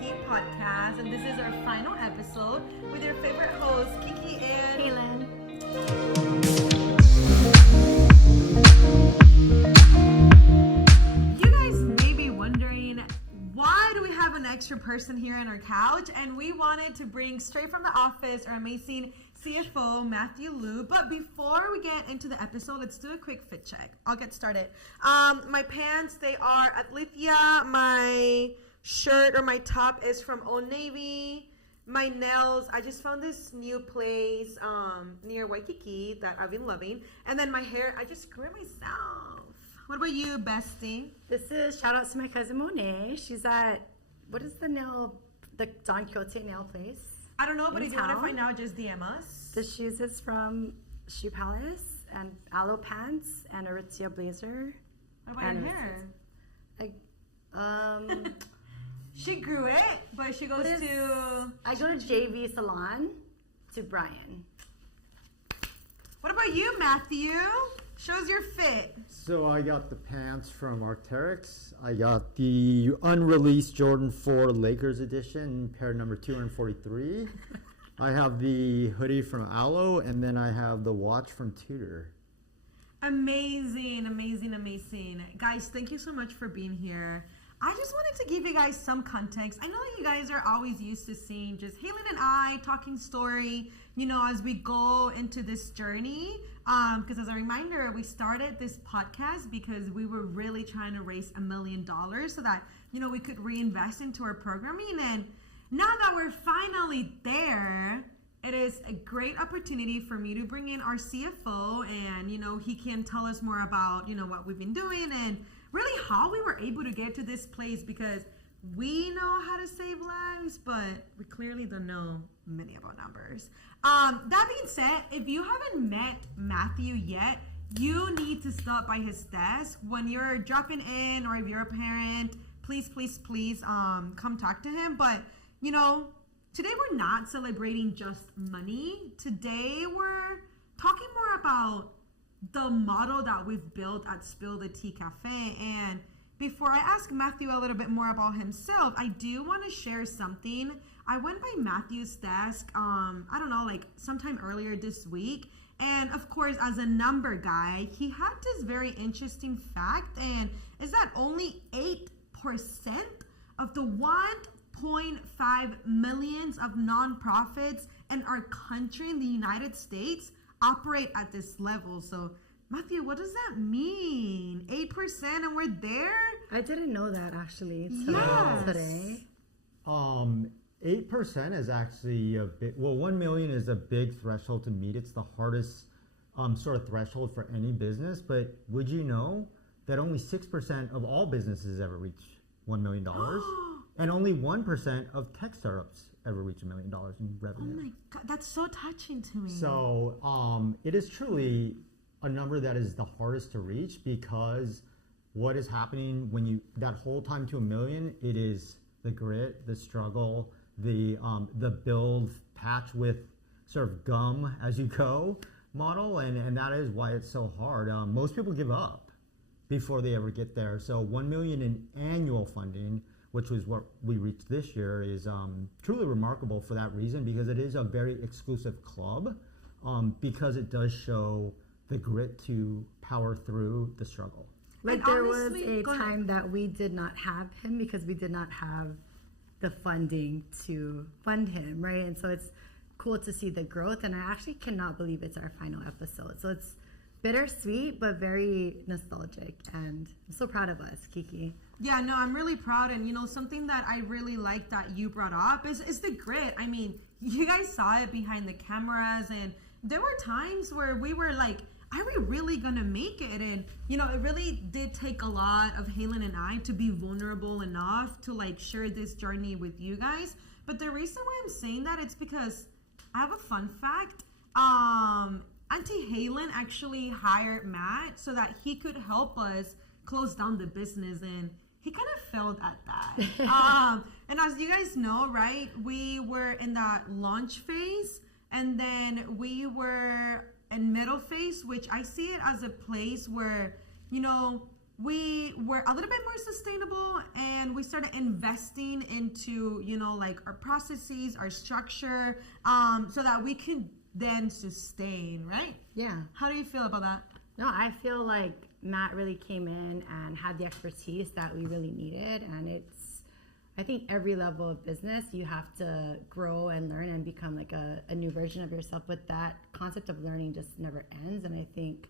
Tea podcast, and this is our final episode with your favorite hosts, Kiki and Haylin. You guys may be wondering, why do we have an extra person here on our couch? And we wanted to bring straight from the office our amazing CFO Matt Lew. But before we get into the episode, let's do a quick fit check. I'll get started. My pants, they are Athlethia. My shirt or my top is from Old Navy. My nails, I just found this new place near Waikiki that I've been loving. And then my hair, I just grew it myself. What about you, bestie? This is shout out to my cousin Monet. She's at, what is the Don Quixote nail place? I don't know, but if you want to find out, just DM us. The shoes is from Shoe Palace, and Aloe pants, and Aritzia blazer. What about your hair? She grew it, but she goes to... I go to JV Salon to Brian. What about you, Matthew? Shows your fit. So I got the pants from Arc'teryx. I got the unreleased Jordan 4 Lakers edition, pair number 243. I have the hoodie from Aloe, and then I have the watch from Tudor. Amazing, amazing, amazing. Guys, thank you so much for being here. I just wanted to give you guys some context. I know that you guys are always used to seeing just Haylin and I talking story, as we go into this journey. Because as a reminder, we started this podcast because we were really trying to raise $1 million so that, we could reinvest into our programming. And now that we're finally there, it is a great opportunity for me to bring in our CFO and, he can tell us more about, what we've been doing and really how we were able to get to this place, because we know how to save lives, but we clearly don't know many about numbers. That being said, if you haven't met Matthew yet, you need to stop by his desk when you're dropping in, or if you're a parent, please, come talk to him. But, today we're not celebrating just money. Today we're talking more about the model that we've built at Spill the Tea Cafe. And before I ask Matthew a little bit more about himself, I do want to share something. I went by Matthew's desk, sometime earlier this week. And of course, as a number guy, he had this very interesting fact, and is that only 8% of the 1.5 millions of nonprofits in our country, in the United States, operate at this level. So Matthew, what does that mean? 8% and we're there? I didn't know that actually. Yes. Today. 8% is actually a bit, 1 million is a big threshold to meet. It's the hardest sort of threshold for any business. But would you know that only 6% of all businesses ever reach $1 million? And only 1% of tech startups ever reach $1 million in revenue. Oh my God, that's so touching to me. So it is truly a number that is the hardest to reach, because what is happening when that whole time to $1 million, it is the grit, the struggle, the build patch with sort of gum as you go model, and that is why it's so hard. Most people give up before they ever get there. So $1 million in annual funding, which was what we reached this year, is truly remarkable for that reason, because it is a very exclusive club, because it does show the grit to power through the struggle. Like, there was a time that we did not have him because we did not have the funding to fund him, right? And so it's cool to see the growth, and I actually cannot believe it's our final episode. So it's bittersweet, but very nostalgic, and I'm so proud of us, Kiki. Yeah, no, I'm really proud. And, something that I really like that you brought up is the grit. I mean, you guys saw it behind the cameras, and there were times where we were like, are we really going to make it? And, it really did take a lot of Haylin and I to be vulnerable enough to, share this journey with you guys. But the reason why I'm saying that, it's because I have a fun fact. Auntie Haylin actually hired Matt so that he could help us close down the business, and he kind of failed at that. And as you guys know, right, we were in that launch phase, and then we were in middle phase, which I see it as a place where, we were a little bit more sustainable, and and we started investing into, you know, like our processes, our structure, so that we can then sustain, right? Yeah. How do you feel about that? No, I feel like Matt really came in and had the expertise that we really needed. And I think every level of business, you have to grow and learn and become like a new version of yourself. But that concept of learning just never ends. And I think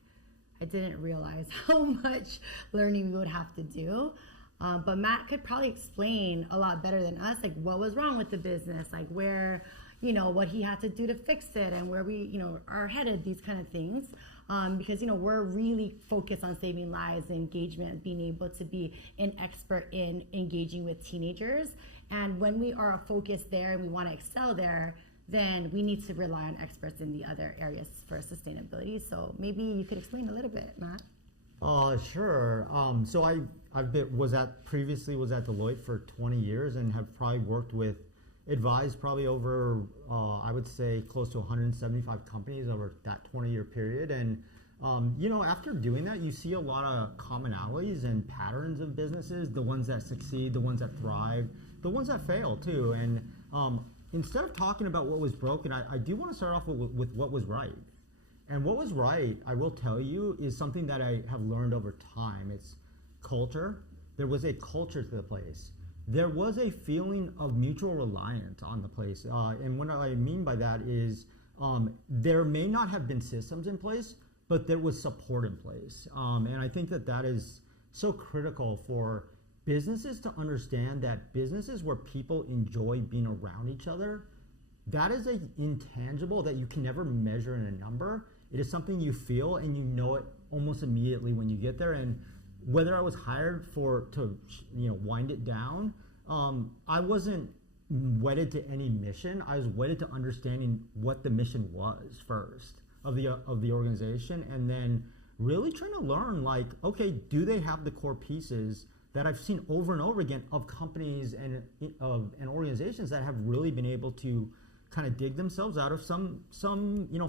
I didn't realize how much learning we would have to do. But Matt could probably explain a lot better than us, like what was wrong with the business, like where, you know, what he had to do to fix it and where we, you know, are headed, these kind of things. Because, you know, we're really focused on saving lives and engagement, being able to be an expert in engaging with teenagers. And when we are focused there and we want to excel there, then we need to rely on experts in the other areas for sustainability. So maybe you could explain a little bit, Matt. Sure. So previously was at Deloitte for 20 years and have probably advised probably over, I would say close to 175 companies over that 20-year period. And, you know, after doing that, you see a lot of commonalities and patterns of businesses, the ones that succeed, the ones that thrive, the ones that fail too. And instead of talking about what was broken, I do want to start off with what was right. And what was right, I will tell you, is something that I have learned over time. It's culture. There was a culture to the place. There was a feeling of mutual reliance on the place. And what I mean by that is there may not have been systems in place, but there was support in place. And I think that is so critical for businesses to understand, that businesses where people enjoy being around each other, that is an intangible that you can never measure in a number. It is something you feel and you know it almost immediately when you get there. And whether I was hired to wind it down, I wasn't wedded to any mission. I was wedded to understanding what the mission was first of the organization, and then really trying to learn, like, okay, do they have the core pieces that I've seen over and over again of companies and organizations that have really been able to kind of dig themselves out of some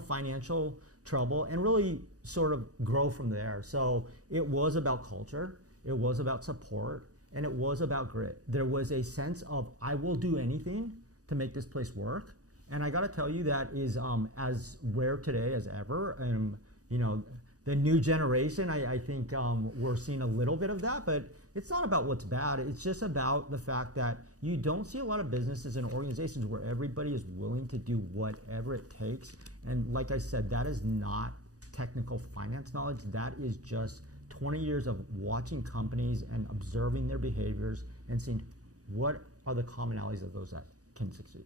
financial trouble and really sort of grow from there. So it was about culture, it was about support, and it was about grit. There was a sense of, I will do anything to make this place work. And I got to tell you, that is as rare today as ever. The new generation, I think we're seeing a little bit of that, but it's not about what's bad. It's just about the fact that you don't see a lot of businesses and organizations where everybody is willing to do whatever it takes. And like I said, that is not technical finance knowledge. That is just 20 years of watching companies and observing their behaviors and seeing what are the commonalities of those that can succeed.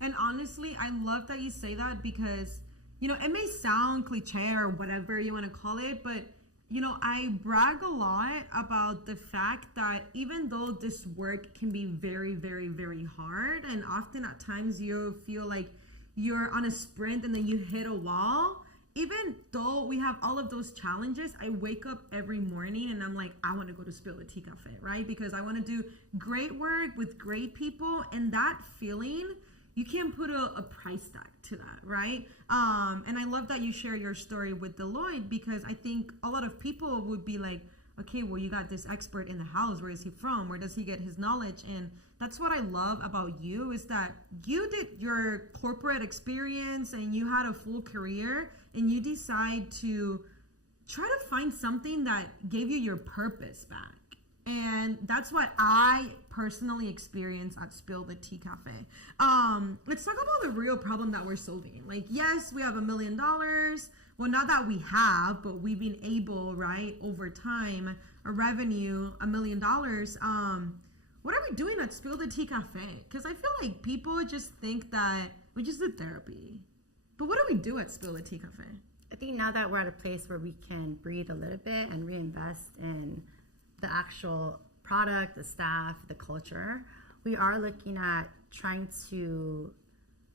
And honestly, I love that you say that, because, you know, it may sound cliche or whatever you want to call it, but, you know, I brag a lot about the fact that even though this work can be very, very, very hard, and often at times you feel like you're on a sprint and then you hit a wall, even though we have all of those challenges, I wake up every morning and I'm like, I want to go to Spill the Tea Cafe, right? Because I want to do great work with great people, and that feeling, you can't put a price tag to that, right? And I love that you share your story with Deloitte, because I think a lot of people would be like, okay, well, you got this expert in the house. Where is he from? Where does he get his knowledge? And that's what I love about you, is that you did your corporate experience and you had a full career, and you decide to try to find something that gave you your purpose back. And that's what I personally experienced at Spill the Tea Cafe. Let's talk about the real problem that we're solving. Like, yes, we have $1 million. Well, not that we have, but we've been able, right, over time, a revenue, $1 million. What are we doing at Spill the Tea Cafe? Because I feel like people just think that we just do therapy. But what do we do at Spill the Tea Cafe? I think now that we're at a place where we can breathe a little bit and reinvest in the actual product, the staff, the culture, we are looking at trying to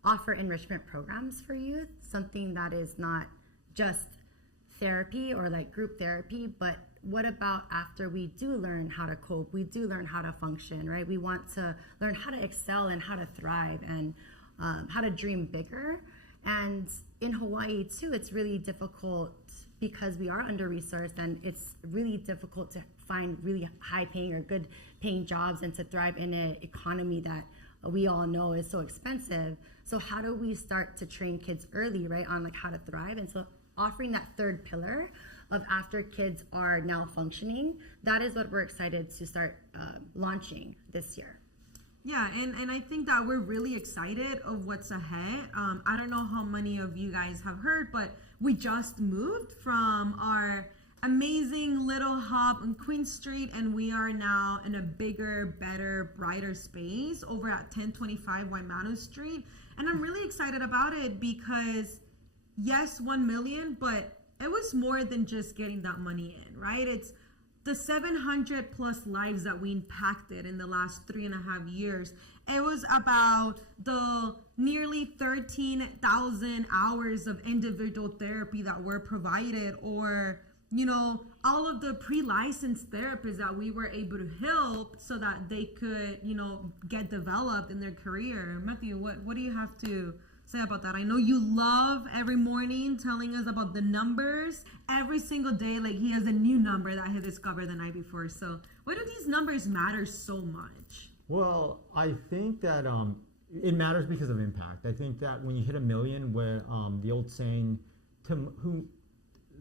offer enrichment programs for youth, something that is not just therapy or like group therapy, but what about after we do learn how to cope, we do learn how to function, right? We want to learn how to excel and how to thrive and how to dream bigger. And in Hawaii too, it's really difficult because we are under-resourced, and it's really difficult to find really high paying or good paying jobs and to thrive in an economy that we all know is so expensive. So how do we start to train kids early, right, on like how to thrive? And so offering that third pillar of after kids are now functioning, that is what we're excited to start launching this year. Yeah, and I think that we're really excited of what's ahead. I don't know how many of you guys have heard, but we just moved from our amazing little hub on Queen Street, and we are now in a bigger, better, brighter space over at 1025 Waimanu Street. And I'm really excited about it because, yes, 1 million, but it was more than just getting that money in, right? It's the 700 plus lives that we impacted in the last 3.5 years. It was about the nearly 13,000 hours of individual therapy that were provided, or, you know, all of the pre-licensed therapists that we were able to help so that they could, you know, get developed in their career. Matthew, what do you have to say about that? I know you love every morning telling us about the numbers. Every single day, like, he has a new number that he discovered the night before. So why do these numbers matter so much? Well, I think that it matters because of impact. I think that when you hit 1 million, where the old saying,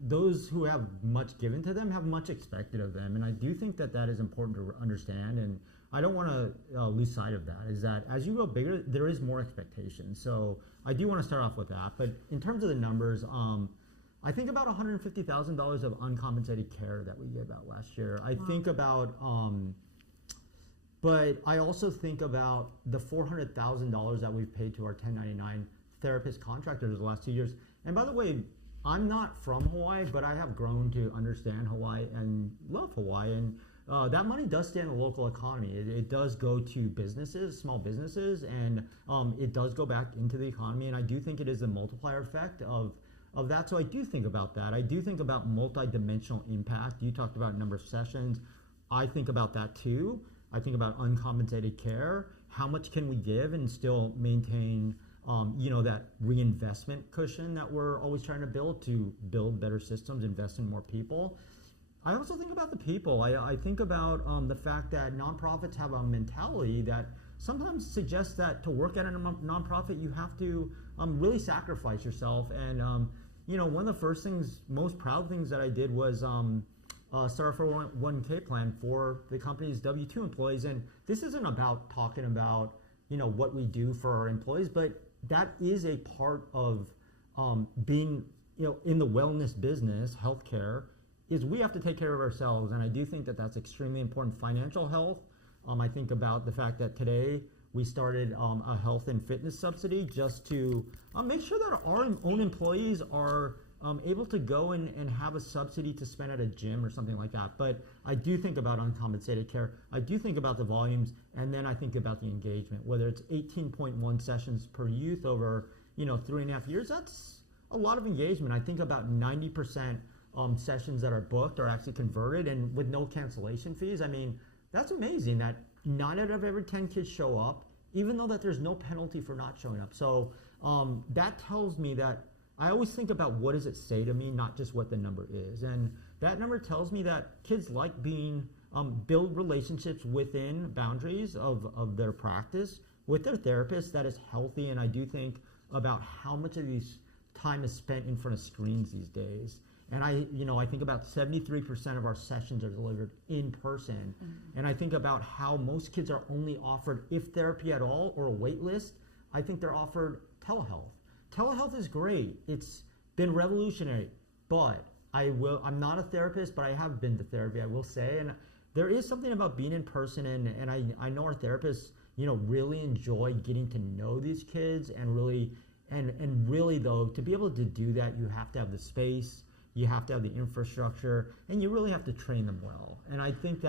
those who have much given to them have much expected of them. And I do think that that is important to understand. And I don't want to lose sight of that, is that as you go bigger, there is more expectation. So I do want to start off with that. But in terms of the numbers, I think about $150,000 of uncompensated care that we gave out last year. I think about, but I also think about the $400,000 that we've paid to our 1099 therapist contractors the last 2 years. And by the way, I'm not from Hawaii, but I have grown to understand Hawaii and love Hawaii. And that money does stay in the local economy. It does go to businesses, small businesses, and it does go back into the economy. And I do think it is a multiplier effect of that. So I do think about that. I do think about multi-dimensional impact. You talked about number of sessions. I think about that too. I think about uncompensated care. How much can we give and still maintain that reinvestment cushion that we're always trying to build better systems, invest in more people. I also think about the people. I think about the fact that nonprofits have a mentality that sometimes suggests that to work at a nonprofit, you have to really sacrifice yourself. And, one of the first things, most proud things that I did was start a 401k plan for the company's W-2 employees. And this isn't about talking about, what we do for our employees, but that is a part of being, in the wellness business, healthcare, is we have to take care of ourselves. And I do think that that's extremely important. Financial health. I think about the fact that today we started a health and fitness subsidy just to make sure that our own employees are able to go and have a subsidy to spend at a gym or something like that. But I do think about uncompensated care. I do think about the volumes, and then I think about the engagement, whether it's 18.1 sessions per youth over 3.5 years. That's a lot of engagement. I think about 90% sessions that are booked are actually converted, and with no cancellation fees. I mean, that's amazing that 9 out of every 10 kids show up, even though that there's no penalty for not showing up. So that tells me that I always think about what does it say to me, not just what the number is. And that number tells me that kids like being, build relationships within boundaries of their practice with their therapist that is healthy. And I do think about how much of these time is spent in front of screens these days. And I think about 73% of our sessions are delivered in person. Mm-hmm. And I think about how most kids are only offered, if therapy at all, or a wait list. I think they're offered telehealth. Telehealth is great. It's been revolutionary, but I'm not a therapist, but I have been to therapy, I will say. And there is something about being in person, and I know our therapists, really enjoy getting to know these kids, and really though, to be able to do that, you have to have the space, you have to have the infrastructure, and you really have to train them well. And I think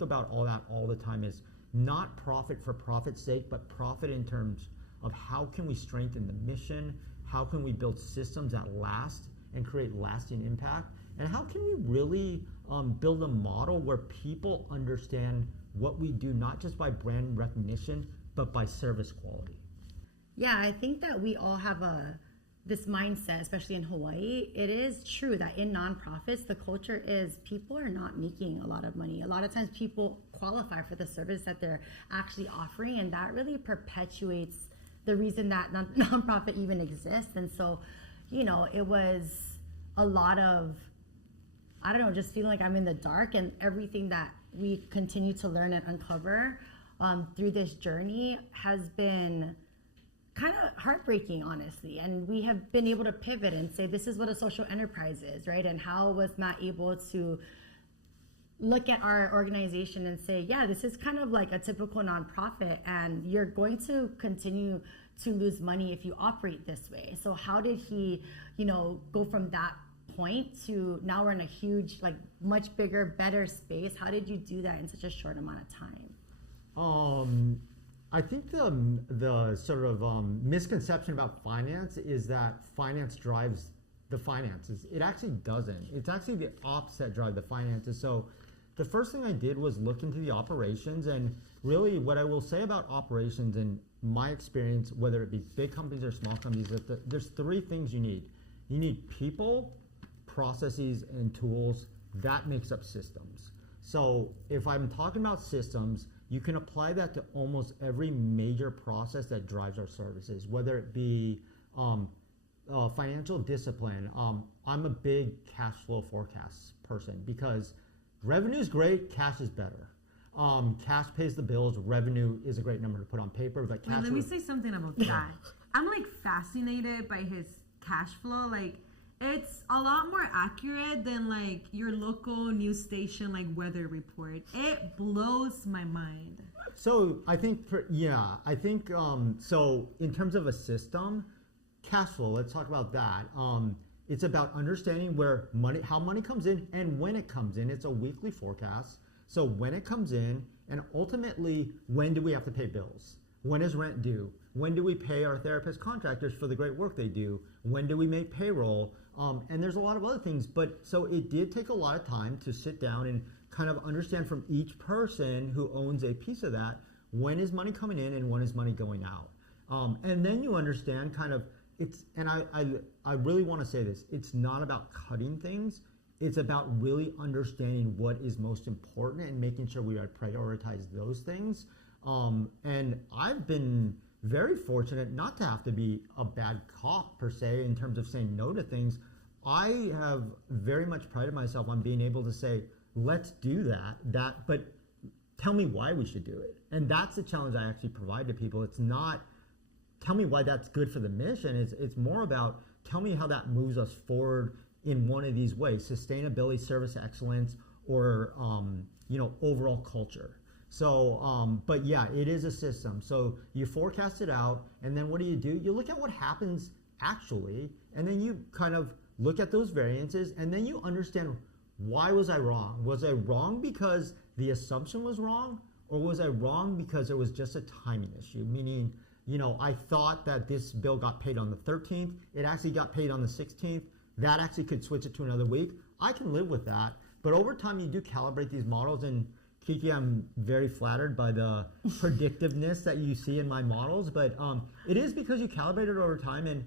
about all that all the time, is not profit for profit's sake, but profit in terms of how can we strengthen the mission, how can we build systems that last and create lasting impact, and how can we really build a model where people understand what we do, not just by brand recognition, but by service quality. Yeah, I think that we all have a this mindset, especially in Hawaii, it is true that in nonprofits, the culture is people are not making a lot of money. A lot of times people qualify for the service that they're actually offering, and that really perpetuates the reason that nonprofit even exists. And so, you know, it was a lot of, I don't know, just feeling like I'm in the dark, and everything that we continue to learn and uncover through this journey has been kind of heartbreaking, honestly. And we have been able to pivot and say, this is what a social enterprise is, right? And how was Matt able to look at our organization and say, yeah, this is kind of like a typical nonprofit, and you're going to continue to lose money if you operate this way. So how did he, you know, go from that point to now we're in a huge, like much bigger, better space? How did you do that in such a short amount of time? I think the sort of misconception about finance is that finance drives the finances. It actually doesn't. It's actually the opposite drive the finances. So the first thing I did was look into the operations, and really what I will say about operations in my experience, whether it be big companies or small companies, that there's three things you need. You need people, processes, and tools. That makes up systems. So if I'm talking about systems, you can apply that to almost every major process that drives our services, whether it be financial discipline. I'm a big cash flow forecast person because revenue is great, cash is better. Cash pays the bills, revenue is a great number to put on paper, but cash. Wait, let me say something about that. I'm like fascinated by his cash flow. Like, it's a lot more accurate than like your local news station like weather report. It blows my mind. So I think so in terms of a system, cash flow, let's talk about that. It's about understanding how money comes in and when it comes in. It's a weekly forecast. So when it comes in, and ultimately, when do we have to pay bills? When is rent due? When do we pay our therapist contractors for the great work they do? When do we make payroll? And there's a lot of other things. But so it did take a lot of time to sit down and kind of understand from each person who owns a piece of that, when is money coming in and when is money going out? And then you understand kind of, I really want to say this, it's not about cutting things. It's about really understanding what is most important and making sure we prioritize those things. And I've been very fortunate not to have to be a bad cop per se in terms of saying no to things. I have very much prided myself on being able to say, let's do that, but tell me why we should do it. And that's the challenge I actually provide to people. It's not, tell me why that's good for the mission. It's more about, tell me how that moves us forward in one of these ways: sustainability, service excellence, or overall culture. So, but yeah, it is a system. So you forecast it out, and then what do? You look at what happens actually, and then you kind of look at those variances, and then you understand, why was I wrong? Was I wrong because the assumption was wrong, or was I wrong because it was just a timing issue? Meaning, I thought that this bill got paid on the 13th. It actually got paid on the 16th. That actually could switch it to another week. I can live with that. But over time, you do calibrate these models. And Kiki, I'm very flattered by the predictiveness that you see in my models. But it is because you calibrate it over time. And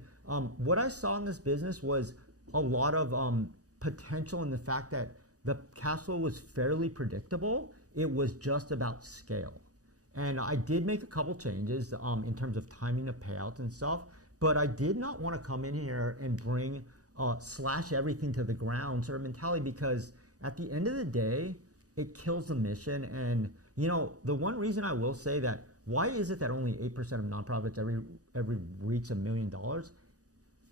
what I saw in this business was a lot of potential in the fact that the cash flow was fairly predictable. It was just about scale. And I did make a couple changes in terms of timing of payouts and stuff. But I did not want to come in here and bring slash everything to the ground sort of mentality, because at the end of the day, it kills the mission. And the one reason I will say that, why is it that only 8% of nonprofits ever reach $1 million?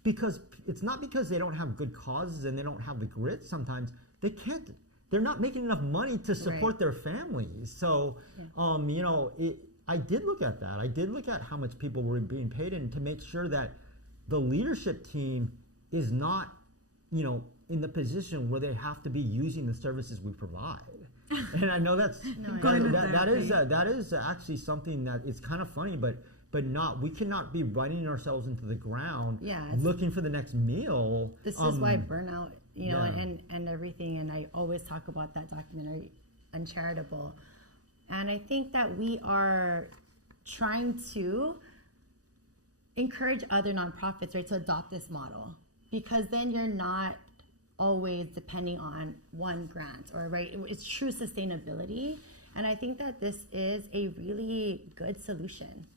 Because it's not because they don't have good causes and they don't have the grit. Sometimes they're not making enough money to support their families. So I did look at that. I did look at how much people were being paid, and to make sure that the leadership team is not, in the position where they have to be using the services we provide. And I know that is actually something that is kind of funny, but we cannot be running ourselves into the ground looking for the next meal. This is why burnout, and everything. And I always talk about that documentary, Uncharitable. And I think that we are trying to encourage other nonprofits, right, to adopt this model, because then you're not always depending on one grant, or right, it's true sustainability. And I think that this is a really good solution.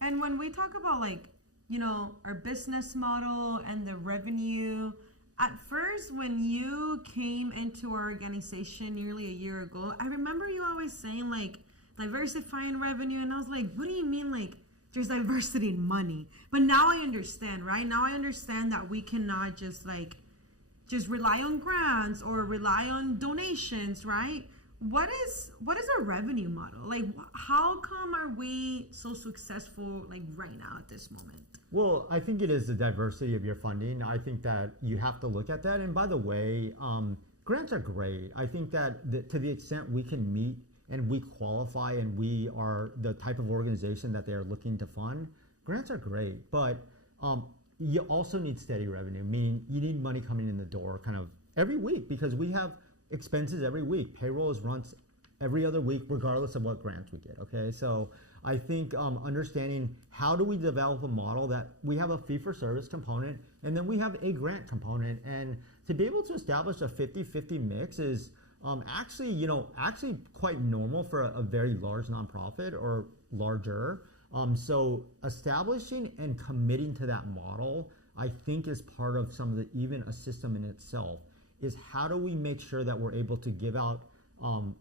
And when we talk about like, you know, our business model and the revenue, at first when you came into our organization nearly a year ago, I remember you always saying like diversifying revenue, and I was like, what do you mean like there's diversity in money? But now I understand, right? Now I understand that we cannot just rely on grants or rely on donations, right? What is our revenue model? Like, how come are we so successful like right now at this moment? Well, I think it is the diversity of your funding. I think that you have to look at that. And by the way, grants are great. I think that to the extent we can meet and we qualify and we are the type of organization that they are looking to fund, grants are great. But you also need steady revenue, meaning you need money coming in the door kind of every week, because we have expenses every week. Payroll is runs every other week, regardless of what grants we get. Okay, so I think understanding how do we develop a model that we have a fee-for-service component and then we have a grant component, and to be able to establish a 50-50 mix is actually quite normal for a very large nonprofit or larger. So establishing and committing to that model, I think, is part of some of the, even a system in itself, is how do we make sure that we're able to give out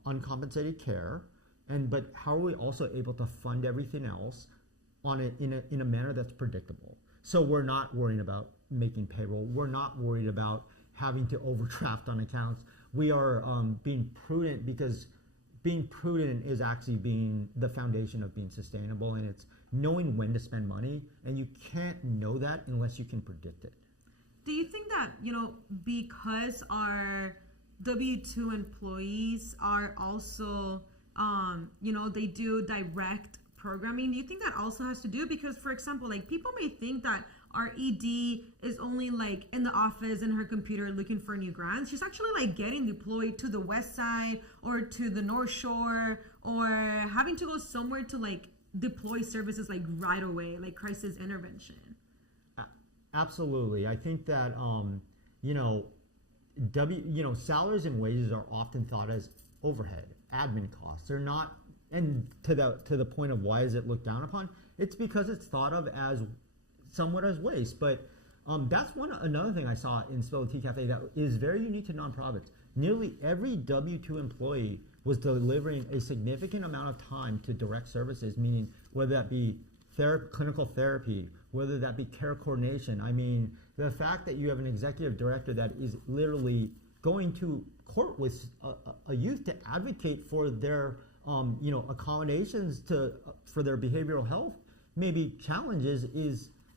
uncompensated care, but how are we also able to fund everything else in a manner that's predictable? So we're not worrying about making payroll. We're not worried about having to overdraft on accounts. We are being prudent, because being prudent is actually being the foundation of being sustainable, and it's knowing when to spend money, and you can't know that unless you can predict it. Do you think that, you know, because our W-2 employees are also, you know, they do direct programming, do you think that also has to do, because, for example, like people may think that our ED is only like in the office in her computer looking for new grants. She's actually like getting deployed to the West Side or to the North Shore, or having to go somewhere to like deploy services like right away, like crisis intervention. Absolutely. I think that, salaries and wages are often thought as overhead, admin costs. They're not, and to the point of why is it looked down upon? It's because it's thought of as somewhat as waste. But that's another thing I saw in Spill the Tea Cafe that is very unique to nonprofits. Nearly every W-2 employee was delivering a significant amount of time to direct services, meaning whether that be clinical therapy, whether that be care coordination. I mean, the fact that you have an executive director that is literally going to court with a youth to advocate for their, accommodations for their behavioral health, maybe challenges,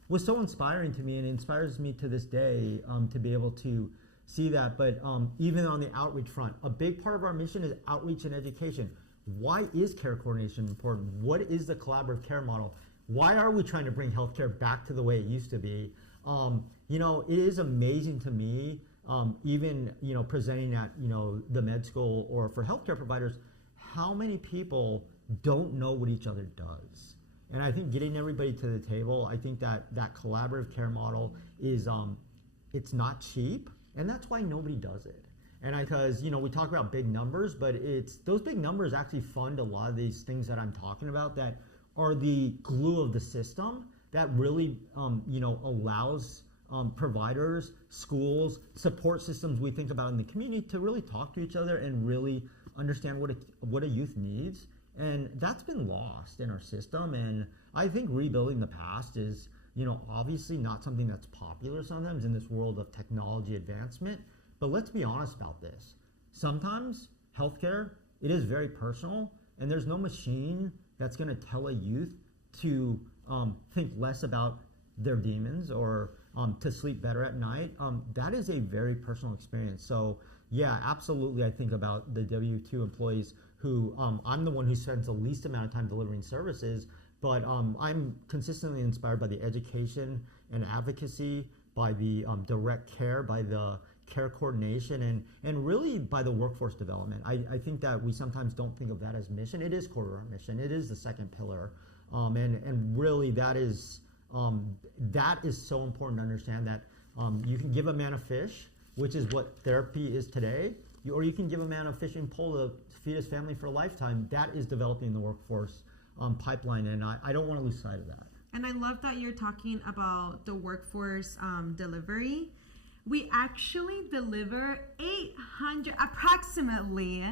was so inspiring to me, and inspires me to this day to be able to see that. But even on the outreach front, a big part of our mission is outreach and education. Why is care coordination important? What is the collaborative care model? Why are we trying to bring healthcare back to the way it used to be? It is amazing to me, even, presenting at, the med school or for healthcare providers, how many people don't know what each other does. And I think getting everybody to the table, I think that collaborative care model is, it's not cheap, and that's why nobody does it. And because, we talk about big numbers, but those big numbers actually fund a lot of these things that I'm talking about that are the glue of the system that really, allows providers, schools, support systems we think about in the community to really talk to each other and really understand what a youth needs. And that's been lost in our system. And I think rebuilding the past is, obviously not something that's popular sometimes in this world of technology advancement. But let's be honest about this. Sometimes healthcare, it is very personal, and there's no machine that's going to tell a youth to think less about their demons or to sleep better at night. That is a very personal experience. So yeah, absolutely. I think about the W-2 employees who I'm the one who spends the least amount of time delivering services, but I'm consistently inspired by the education and advocacy, by the direct care, by the care coordination, and really by the workforce development. I think that we sometimes don't think of that as mission. It is core to our mission. It is the second pillar. And really that is That is so important to understand that you can give a man a fish, which is what therapy is today, or you can give a man a fishing pole to feed his family for a lifetime. That is developing the workforce pipeline, and I don't want to lose sight of that. And I love that you're talking about the workforce delivery. We actually deliver approximately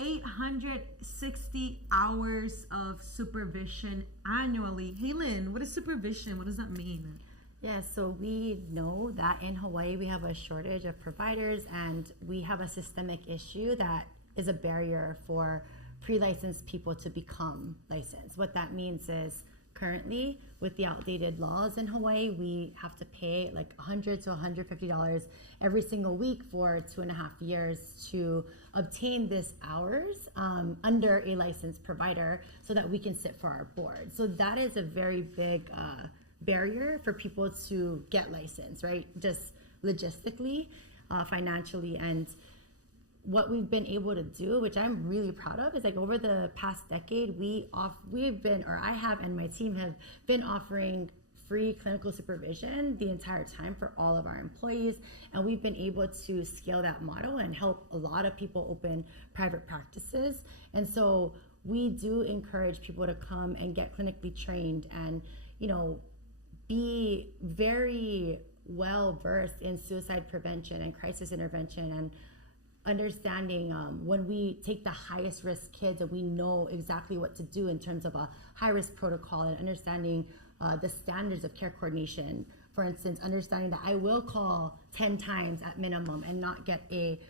860 hours of supervision annually. Haylin, what is supervision? What does that mean? Yeah, so we know that in Hawaii we have a shortage of providers, and we have a systemic issue that is a barrier for pre-licensed people to become licensed. What that means is currently, with the outdated laws in Hawaii, we have to pay like $100 to $150 every single week for 2.5 years to obtain this hours under a licensed provider so that we can sit for our board. So that is a very big barrier for people to get licensed, right? Just logistically, financially, and what we've been able to do, which I'm really proud of, is like over the past decade, I have and my team have been offering free clinical supervision the entire time for all of our employees. And we've been able to scale that model and help a lot of people open private practices. And so we do encourage people to come and get clinically trained and, be very well versed in suicide prevention and crisis intervention, and understanding when we take the highest risk kids, and we know exactly what to do in terms of a high risk protocol, and understanding the standards of care coordination. For instance, understanding that I will call 10 times at minimum and not get a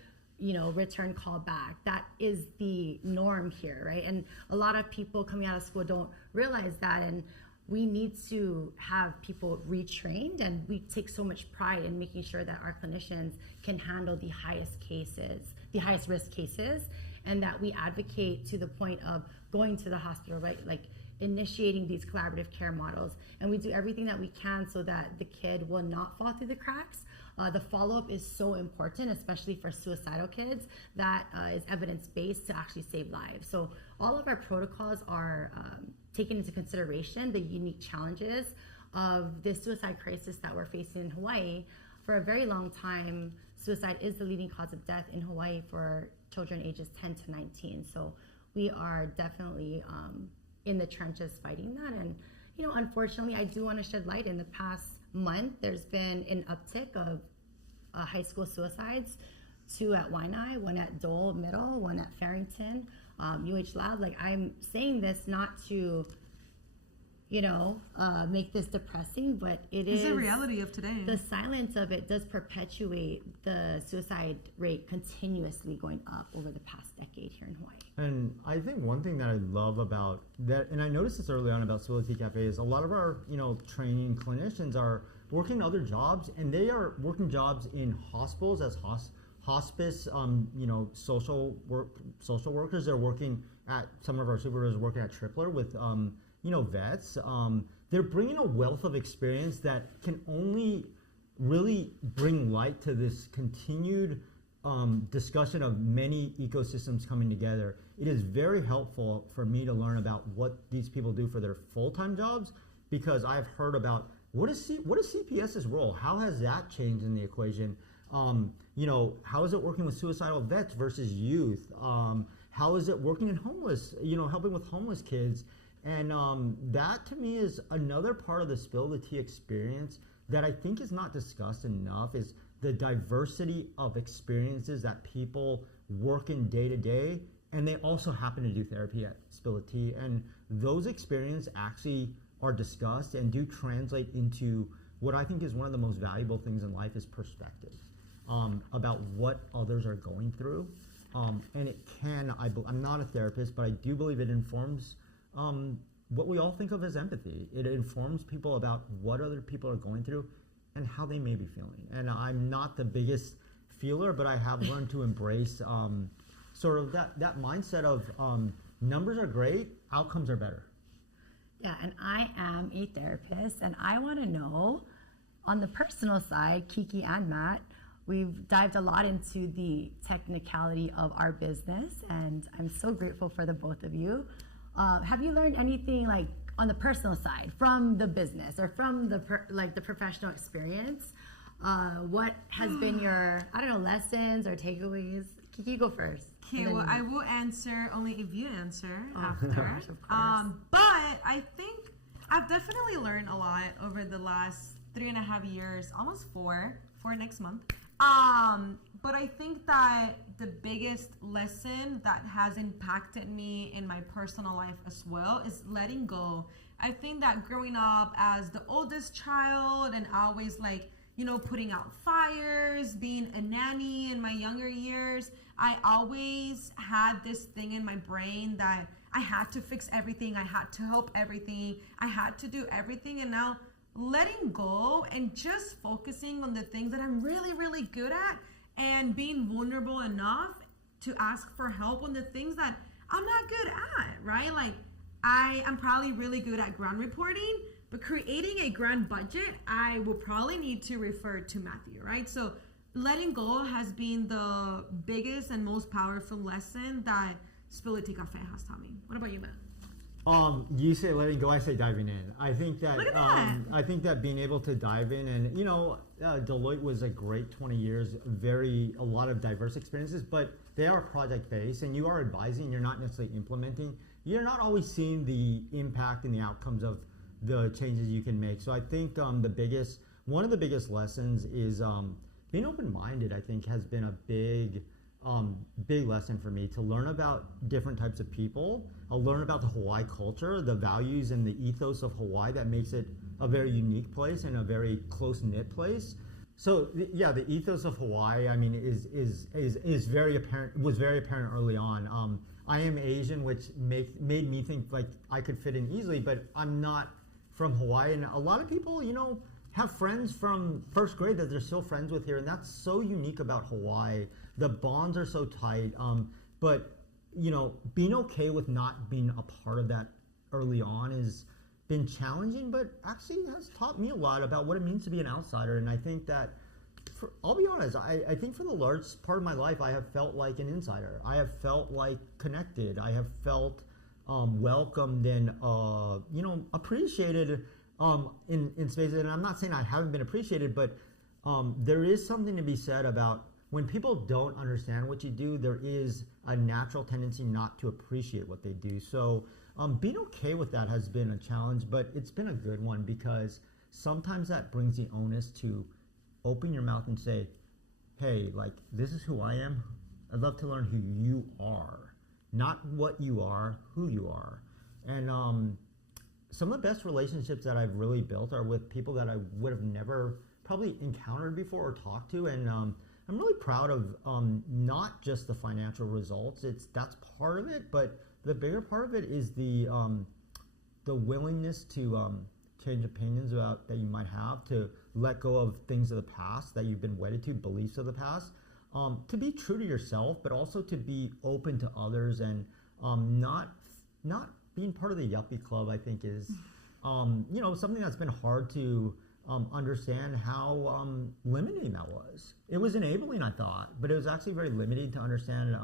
return call back. That is the norm here, right? And a lot of people coming out of school don't realize that, and we need to have people retrained, and we take so much pride in making sure that our clinicians can handle the highest risk cases, and that we advocate to the point of going to the hospital, right? Like initiating these collaborative care models. And we do everything that we can so that the kid will not fall through the cracks. The follow-up is so important, especially for suicidal kids. That is evidence-based to actually save lives. So all of our protocols are taking into consideration the unique challenges of the suicide crisis that we're facing in Hawaii. For a very long time, suicide is the leading cause of death in Hawaii for children ages 10 to 19. So we are definitely in the trenches fighting that. And, unfortunately, I do want to shed light. In the past month, there's been an uptick of high school suicides, 2 at Waimanu, 1 at Dole Middle, 1 at Farrington, UH Lab. Like, I'm saying this not to, make this depressing, but it's the reality of today. The silence of it does perpetuate the suicide rate continuously going up over the past decade here in Hawaii. And I think one thing that I love about that, and I noticed this early on about Civility Cafe, is a lot of our, training clinicians are working other jobs, and they are working jobs in hospitals as hospice, social workers. They're working at, some of our supervisors working at Tripler with, vets. They're bringing a wealth of experience that can only really bring light to this continued discussion of many ecosystems coming together. It is very helpful for me to learn about what these people do for their full-time jobs, because I've heard about what is CPS's role? How has that changed in the equation? How is it working with suicidal vets versus youth? How is it working in homeless, helping with homeless kids? And that to me is another part of the Spill the Tea experience that I think is not discussed enough, is the diversity of experiences that people work in day to day, and they also happen to do therapy at Spill the Tea. And those experiences actually are discussed and do translate into what I think is one of the most valuable things in life, is perspective about what others are going through. And it can, I'm not a therapist, but I do believe it informs what we all think of as empathy. It informs people about what other people are going through and how they may be feeling. And I'm not the biggest feeler, but I have learned to embrace sort of that mindset of numbers are great, outcomes are better. Yeah, and I am a therapist, and I want to know, on the personal side, Kiki and Matt, we've dived a lot into the technicality of our business, and I'm so grateful for the both of you. Have you learned anything like on the personal side, from the business or from the the professional experience, what has been your, I don't know, lessons or takeaways? Kiki, go first. Okay, well, I will answer only if you answer after. Gosh, of course. But I think I've definitely learned a lot over the last 3.5 years, almost four next month. But I think that the biggest lesson that has impacted me in my personal life as well is letting go. I think that growing up as the oldest child and always putting out fires, being a nanny in my younger years, I always had this thing in my brain that I had to fix everything, I had to help everything, I had to do everything. And now letting go and just focusing on the things that I'm really, really good at and being vulnerable enough to ask for help on the things that I'm not good at, right? Like I am probably really good at ground reporting, but creating a grand budget, I will probably need to refer to Matthew, right? So letting go has been the biggest and most powerful lesson that Spility Cafe has taught me. What about you, Matt? You say letting go, I say diving in. I think that, Look at that. I think that being able to dive in and, Deloitte was a great 20 years, a lot of diverse experiences, but they are project based and you are advising, you're not necessarily implementing. You're not always seeing the impact and the outcomes of the changes you can make. So I think one of the biggest lessons is being open-minded, I think, has been a big lesson for me, to learn about different types of people. I'll learn about the Hawaii culture, the values and the ethos of Hawaii that makes it a very unique place and a very close-knit place. So the ethos of Hawaii, I mean, is very apparent, was very apparent early on. I am Asian, which made me think like I could fit in easily, but I'm not from Hawaii. And a lot of people, have friends from first grade that they're still friends with here, and that's so unique about Hawaii. The bonds are so tight, but being okay with not being a part of that early on has been challenging, but actually has taught me a lot about what it means to be an outsider. And I think that, I'll be honest, I think for the large part of my life, I have felt like an insider. I have felt like connected. I have felt welcomed and appreciated in spaces. And I'm not saying I haven't been appreciated, but there is something to be said about when people don't understand what you do, there is a natural tendency not to appreciate what they do. So being okay with that has been a challenge, but it's been a good one, because sometimes that brings the onus to open your mouth and say, hey, like, this is who I am. I'd love to learn who you are, not what you are, who you are. And some of the best relationships that I've really built are with people that I would have never probably encountered before or talked to. And I'm really proud of not just the financial results. That's part of it, but the bigger part of it is the willingness to change opinions about that you might have, to let go of things of the past that you've been wedded to, beliefs of the past, to be true to yourself, but also to be open to others, and not being part of the yuppie club. I think is something that's been hard to understand how limiting that was. It was enabling, I thought, but it was actually very limiting to understand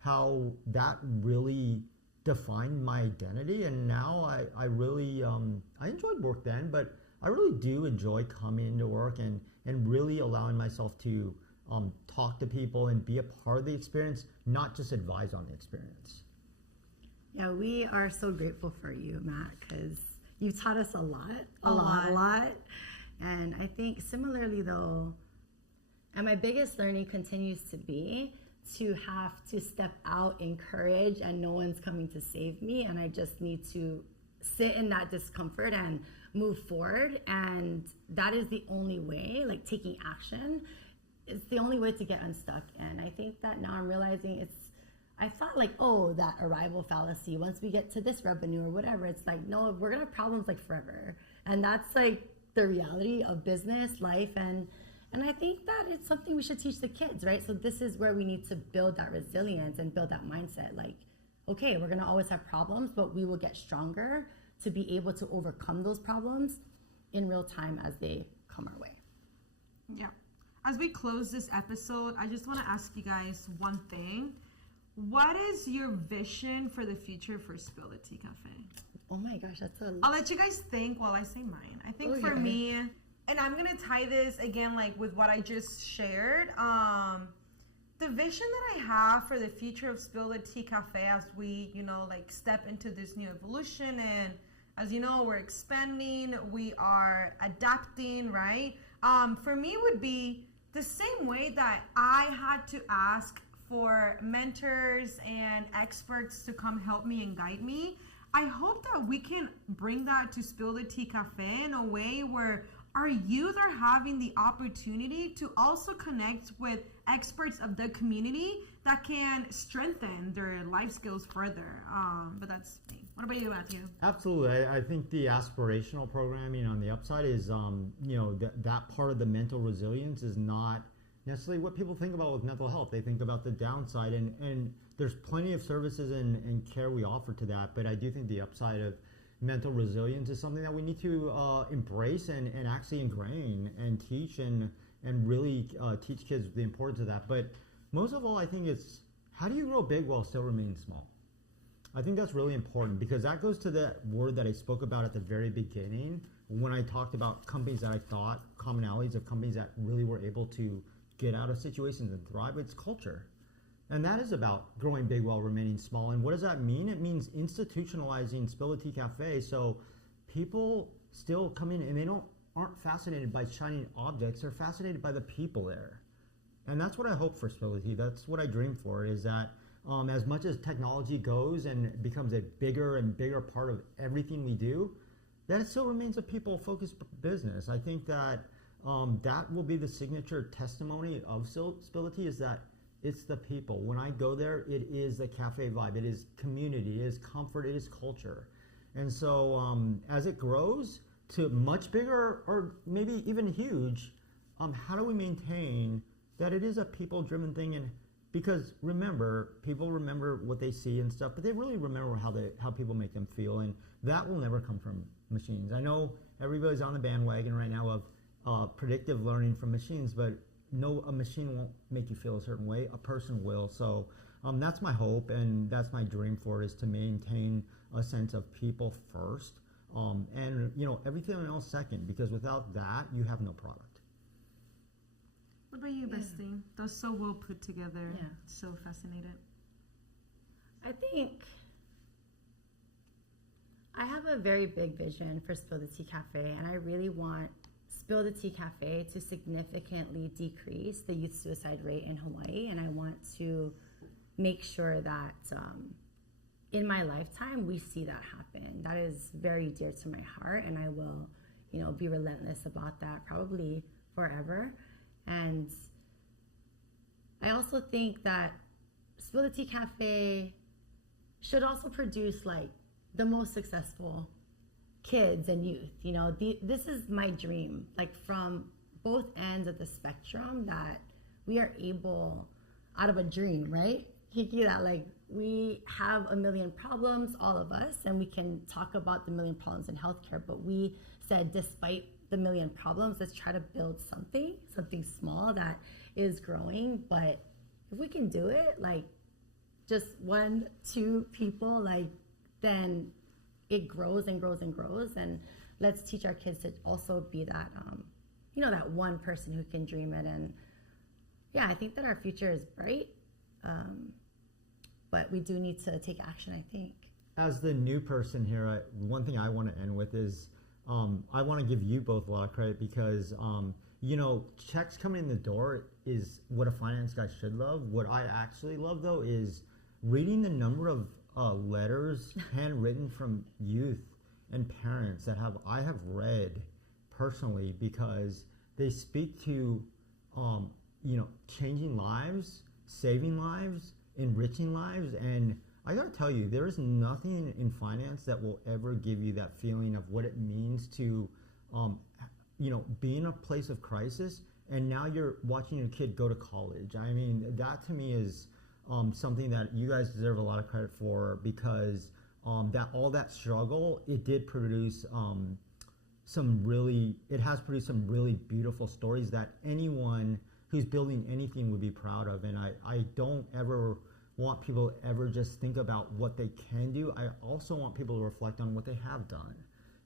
how that really defined my identity. And now I really I enjoyed work then, but I really do enjoy coming into work and really allowing myself to talk to people and be a part of the experience, not just advise on the experience. Yeah, we are so grateful for you, Matt, because you've taught us a lot. And I think similarly though, and my biggest learning continues to be to have to step out in courage, and no one's coming to save me, and I just need to sit in that discomfort and move forward. And that is the only way, like taking action is the only way to get unstuck. And I think that now I'm realizing I thought like, oh, that arrival fallacy, once we get to this revenue or whatever, it's like, no, we're gonna have problems like forever. And that's like the reality of business, life, and I think that it's something we should teach the kids, right? So this is where we need to build that resilience and build that mindset. Like, okay, we're gonna always have problems, but we will get stronger to be able to overcome those problems in real time as they come our way. Yeah. As we close this episode, I just wanna ask you guys one thing. What is your vision for the future for Spility Cafe? Oh my gosh, that's a... I'll let you guys think while I say mine. I think for me, and I'm going to tie this again, like with what I just shared. The vision that I have for the future of Spill the Tea Cafe as we, like step into this new evolution, and as you know, we're expanding, we are adapting, right? For me would be the same way that I had to ask for mentors and experts to come help me and guide me. I hope that we can bring that to Spill the Tea Cafe in a way where our youth are having the opportunity to also connect with experts of the community that can strengthen their life skills further. But that's me. What about you, Matthew? Absolutely. I think the aspirational programming on the upside is, that part of the mental resilience is not necessarily what people think about with mental health. They think about the downside, and there's plenty of services and care we offer to that. But I do think the upside of mental resilience is something that we need to embrace and actually ingrain and teach and really teach kids the importance of that. But most of all, I think it's how do you grow big while still remaining small? I think that's really important because that goes to the word that I spoke about at the very beginning when I talked about companies that I thought, commonalities of companies that really were able to get out of situations and thrive. It's culture. And that is about growing big while remaining small. And what does that mean? It means institutionalizing Spill the Tea Cafe so people still come in and they aren't fascinated by shiny objects. They're fascinated by the people there. And that's what I hope for Spill the Tea. That's what I dream for, is that as much as technology goes and becomes a bigger and bigger part of everything we do, that it still remains a people-focused business. I think that that will be the signature testimony of Spill the Tea, is that it's the people. When I go there, it is the cafe vibe. It is community. It is comfort. It is culture. And so as it grows to much bigger or maybe even huge, how do we maintain that it is a people-driven thing? And because remember, people remember what they see and stuff, but they really remember how people make them feel, and that will never come from machines. I know everybody's on the bandwagon right now of predictive learning from machines, but no, a machine won't make you feel a certain way. A person will. So that's my hope, and that's my dream for it, is to maintain a sense of people first, and everything else second. Because without that, you have no product. What about you, Bestie? That's so well put together. Yeah. So fascinated. I think I have a very big vision for Spill the Tea Cafe, and I really want Spill the Tea Cafe to significantly decrease the youth suicide rate in Hawaii, and I want to make sure that in my lifetime we see that happen. That is very dear to my heart, and I will, be relentless about that probably forever. And I also think that Spill the Tea Cafe should also produce like the most successful kids and youth. This is my dream, like from both ends of the spectrum, that we are able, out of a dream, right, Kiki, that like we have a million problems, all of us, and we can talk about the million problems in healthcare, but we said, despite the million problems, let's try to build something small that is growing. But if we can do it, like just 1-2 people, like then it grows and grows and grows. And let's teach our kids to also be that, that one person who can dream it. And yeah, I think that our future is bright, but we do need to take action, I think. As the new person here, one thing I want to end with is I want to give you both a lot of credit because, checks coming in the door is what a finance guy should love. What I actually love, though, is reading the number of letters handwritten from youth and parents that I have read personally, because they speak to, changing lives, saving lives, enriching lives. And I gotta tell you, there is nothing in finance that will ever give you that feeling of what it means to, be in a place of crisis, and now you're watching your kid go to college. I mean, that to me is something that you guys deserve a lot of credit for, because that struggle, it did produce it has produced some really beautiful stories that anyone who's building anything would be proud of. And I don't ever want people to ever just think about what they can do. I also want people to reflect on what they have done,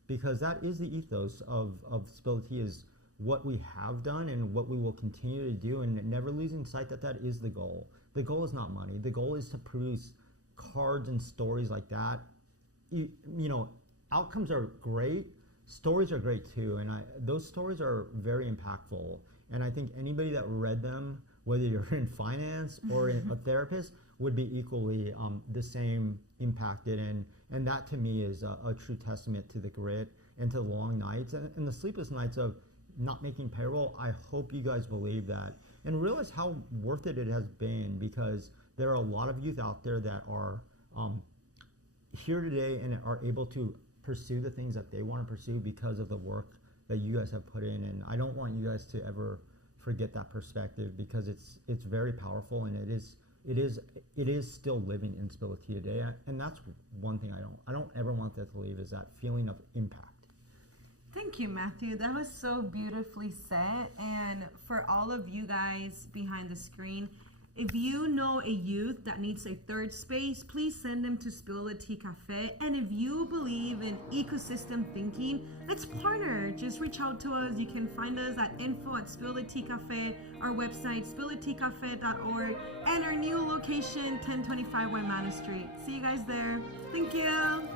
because that is the ethos of Spill the Tea, is what we have done and what we will continue to do, and never losing sight that that is the goal. The goal is not money. The goal is to produce cards and stories like that. You know, outcomes are great. Stories are great too, and those stories are very impactful. And I think anybody that read them, whether you're in finance or a therapist, would be equally the same impacted. And that to me is a true testament to the grit and to the long nights and the sleepless nights of not making payroll. I hope you guys believe that and realize how worth it has been, because there are a lot of youth out there that are here today and are able to pursue the things that they want to pursue because of the work that you guys have put in. And I don't want you guys to ever forget that perspective, because it's very powerful, and it is still living in Spill the Tea today. And that's one thing I don't ever want that to leave, is that feeling of impact. Thank you, Matthew. That was so beautifully said. And for all of you guys behind the screen, if you know a youth that needs a third space, please send them to Spill the Tea Cafe. And if you believe in ecosystem thinking, let's partner. Just reach out to us. You can find us at info@Spill the Tea Cafe, our website, spilltheteacafe.org, and our new location, 1025 Waimanu Street. See you guys there. Thank you.